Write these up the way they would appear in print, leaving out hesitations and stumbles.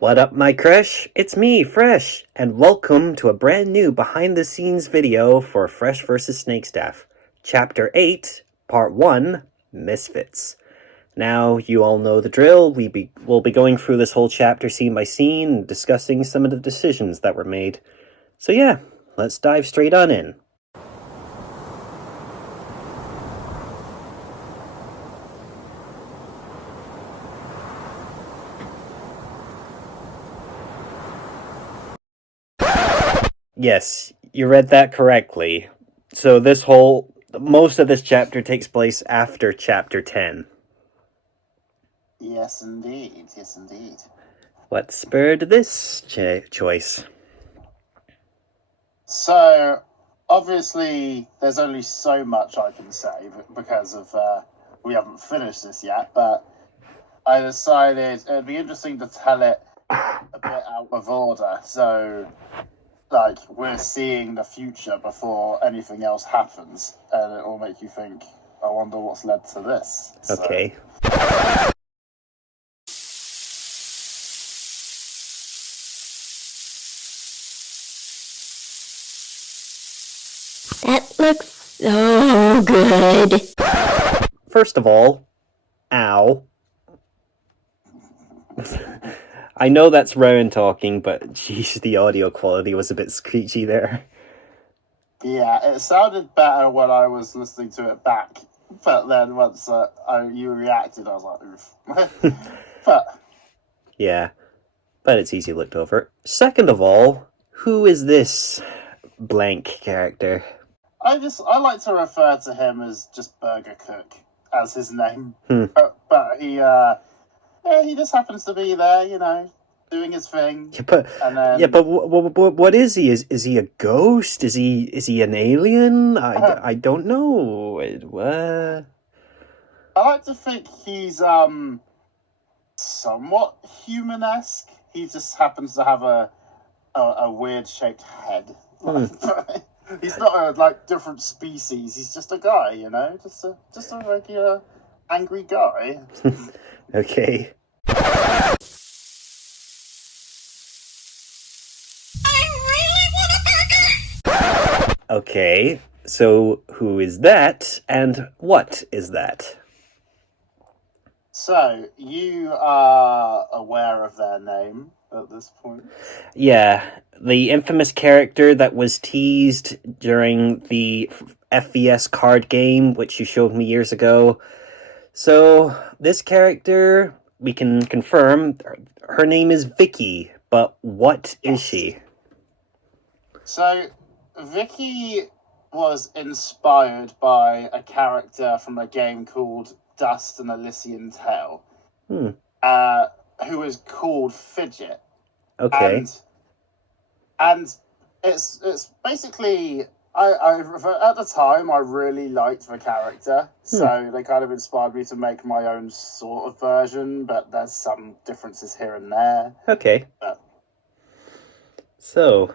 What up, my crush? It's me, Fresh, and welcome to a brand new behind-the-scenes video for Fresh vs. Snakestaff, Chapter 8, Part 1, Misfits. Now, you all know the drill. We'll be going through this whole chapter scene by scene and discussing some of the decisions that were made. So yeah, let's dive straight on in. Yes, you read that correctly. So most of this chapter takes place after Chapter 10. Yes, indeed. Yes, indeed. What spurred this choice? So, obviously, there's only so much I can say because of we haven't finished this yet, but I decided it'd be interesting to tell it a bit out of order. So, like, we're seeing the future before anything else happens, and it will make you think, I wonder what's led to this. Okay. That looks so good. First of all, ow. I know that's Rowan talking, but geez, the audio quality was a bit screechy there. Yeah, it sounded better when I was listening to it back, but then once you reacted, I was like, oof. But yeah, but it's easy looked over. Second of all, who is this blank character? I like to refer to him as just Burger Cook as his name, but he just happens to be there, you know, doing his thing. Yeah, but what is he? Is he a ghost? Is he an alien? I don't know. I like to think he's somewhat human-esque. He just happens to have a weird shaped head. He's not a different species. He's just a guy, you know, just a regular angry guy. Okay. Okay, so who is that, and what is that? So, you are aware of their name at this point? Yeah, the infamous character that was teased during the FvS card game, which you showed me years ago. So, this character, we can confirm, her name is Vicky, but what is she? So, Vicky was inspired by a character from a game called Dust and Elysian Tale, who is called Fidget. Okay. And it's basically at the time I really liked the character, so they kind of inspired me to make my own sort of version, but there's some differences here and there. Okay. So,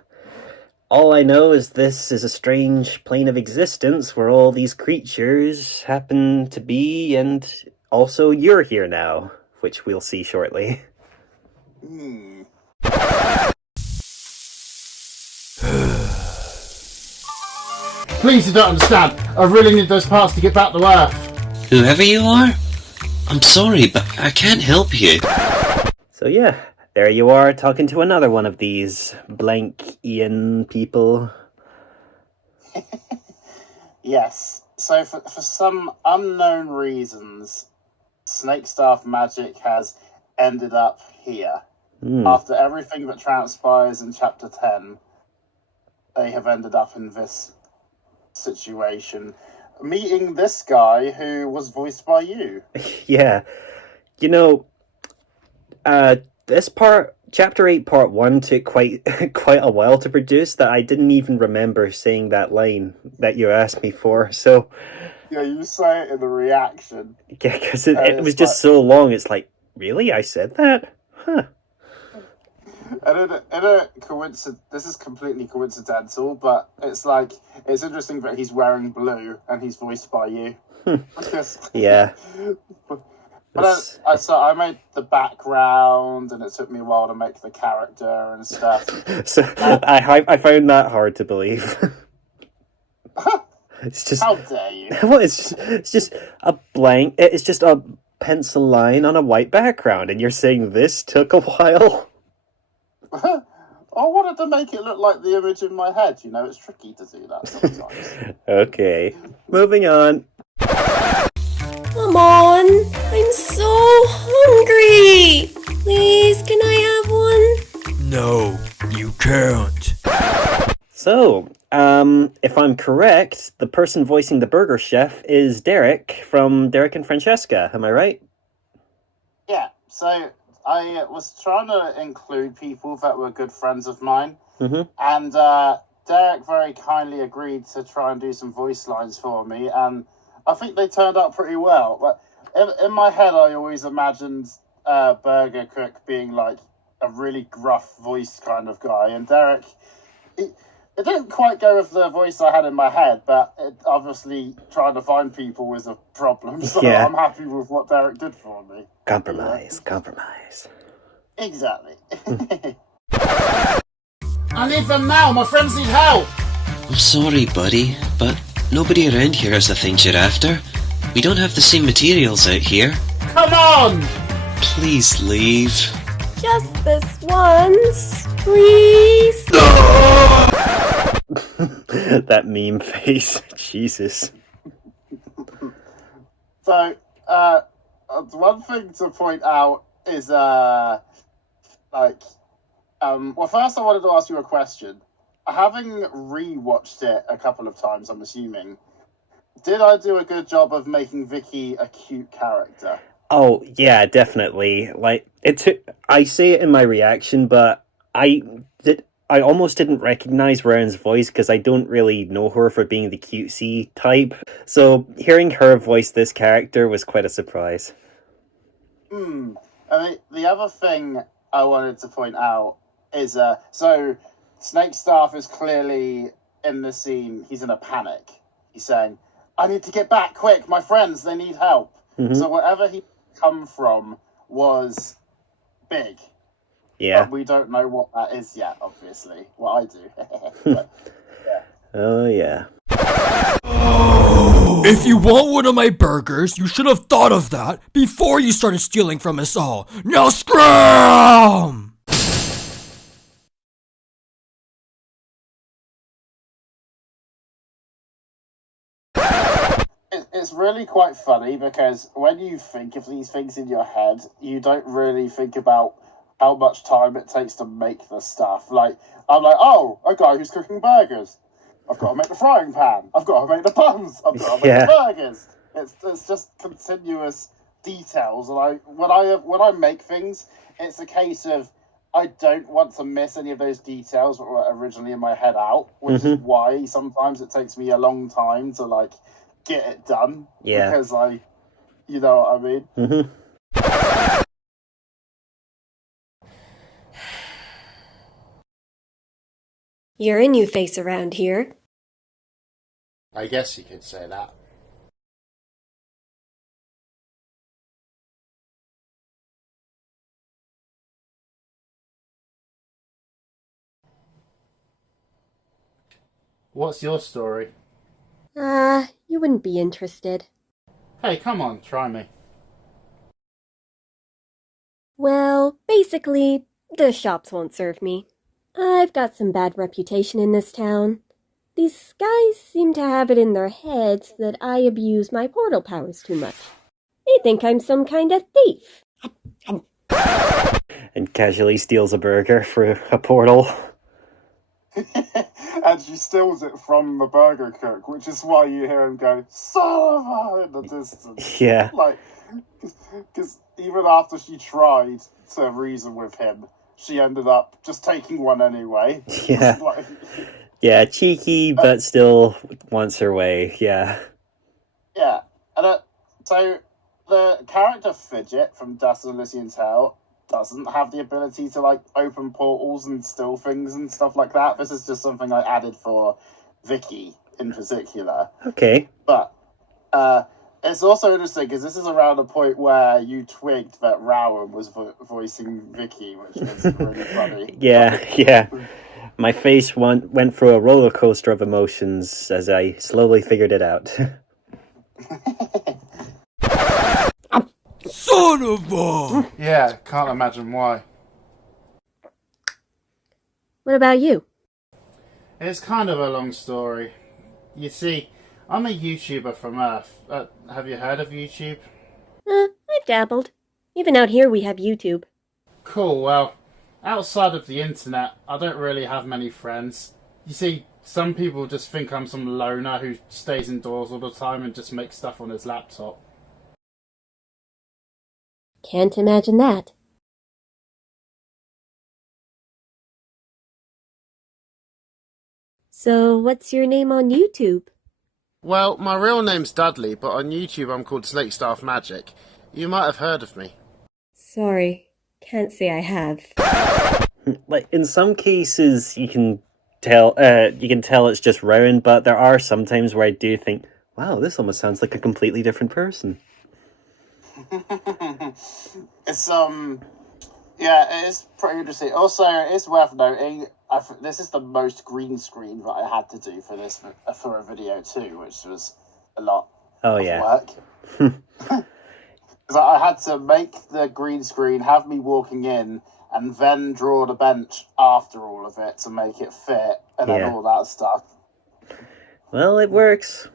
all I know is this is a strange plane of existence where all these creatures happen to be, and also you're here now, which we'll see shortly. Please, you don't understand. I really need those parts to get back to Earth. Whoever you are, I'm sorry, but I can't help you. So yeah, there you are, talking to another one of these blank Ian people. Yes. So for some unknown reasons, Snakestaff magic has ended up here. After everything that transpires in Chapter 10, they have ended up in this situation, meeting this guy who was voiced by you. Yeah. You know, this part, Chapter 8, Part 1, took quite a while to produce, that I didn't even remember saying that line that you asked me for, so... Yeah, you say it in the reaction. Yeah, because it was just so long, it's like, really? I said that? Huh. And in a coincidence, this is completely coincidental, but it's interesting that he's wearing blue and he's voiced by you. Yeah. So I made the background, and it took me a while to make the character and stuff. So I found that hard to believe. It's just How dare you? well, it's just a blank. It's just a pencil line on a white background, and you're saying this took a while. I wanted to make it look like the image in my head. You know, it's tricky to do that sometimes. Okay, moving on. Come on! I'm so hungry! Please, can I have one? No, you can't. So, if I'm correct, the person voicing the burger chef is Derek from Derek and Francesca. Am I right? Yeah, so I was trying to include people that were good friends of mine, and Derek very kindly agreed to try and do some voice lines for me, and I think they turned out pretty well. But in my head, I always imagined Burger Cook being like a really gruff voice kind of guy, and Derek, it didn't quite go with the voice I had in my head, but obviously trying to find people was a problem, so Yeah. I'm happy with what Derek did for me. Compromise. Exactly. I need them now. My friends need help. I'm sorry, buddy, but nobody around here has the things you're after. We don't have the same materials out here. Come on. Please leave. Just this once, please? That meme face. Jesus. So, one thing to point out is, well, first I wanted to ask you a question. Having re-watched it a couple of times, I'm assuming, did I do a good job of making Vicky a cute character? Oh, yeah, definitely. Like, I say it in my reaction, but I almost didn't recognize Rowan's voice because I don't really know her for being the cutesy type. So hearing her voice this character was quite a surprise. And the other thing I wanted to point out is, so Snakestaff is clearly in the scene, he's in a panic. He's saying, I need to get back quick, my friends, they need help. So wherever he come from was big. Yeah. But we don't know what that is yet, obviously. Well, I do. But, yeah. Oh, yeah. If you want one of my burgers, you should have thought of that before you started stealing from us all. Now scram! It's really quite funny because when you think of these things in your head, you don't really think about how much time it takes to make the stuff. Like, I'm like, oh, a guy who's cooking burgers. I've got to make the frying pan. I've got to make the buns. I've got to make the burgers. It's just continuous details. And when I make things, it's a case of I don't want to miss any of those details that were originally in my head out, which is why sometimes it takes me a long time to like get it done. Yeah. Because you know what I mean? You're a new face around here. I guess you could say that. What's your story? You wouldn't be interested. Hey, come on, try me. Well, basically, the shops won't serve me. I've got some bad reputation in this town. These guys seem to have it in their heads that I abuse my portal powers too much. They think I'm some kind of thief. And casually steals a burger for a portal. And she steals it from the burger cook, which is why you hear him go, son of a, in the distance. Yeah. Like, because even after she tried to reason with him, she ended up just taking one anyway. Yeah. Like, Yeah, cheeky, but still wants her way. Yeah. yeah. And so the character Fidget from Dust and Elysian Tale doesn't have the ability to like open portals and steal things and stuff like that. This is just something I added for Vicky in particular. Okay. But It's also interesting because this is around the point where you twigged that Rowan was voicing Vicky, which was really funny. Yeah. My face went through a roller coaster of emotions as I slowly figured it out. Son of a... Yeah, can't imagine why. What about you? It's kind of a long story. You see, I'm a YouTuber from Earth. Have you heard of YouTube? I've dabbled. Even out here we have YouTube. Cool, well, outside of the internet, I don't really have many friends. You see, some people just think I'm some loner who stays indoors all the time and just makes stuff on his laptop. Can't imagine that. So, what's your name on YouTube? Well, my real name's Dudley, but on YouTube I'm called Snakestaff Magic. You might have heard of me. Sorry, can't say I have. Like, in some cases, you can tell it's just Rowan, but there are some times where I do think, wow, this almost sounds like a completely different person. It's yeah, it is pretty interesting. Also, it's worth noting, this is the most green screen that I had to do for this for a video too, which was a lot of work. Because I had to make the green screen, have me walking in, and then draw the bench after all of it to make it fit, and then all that stuff. Well, it works.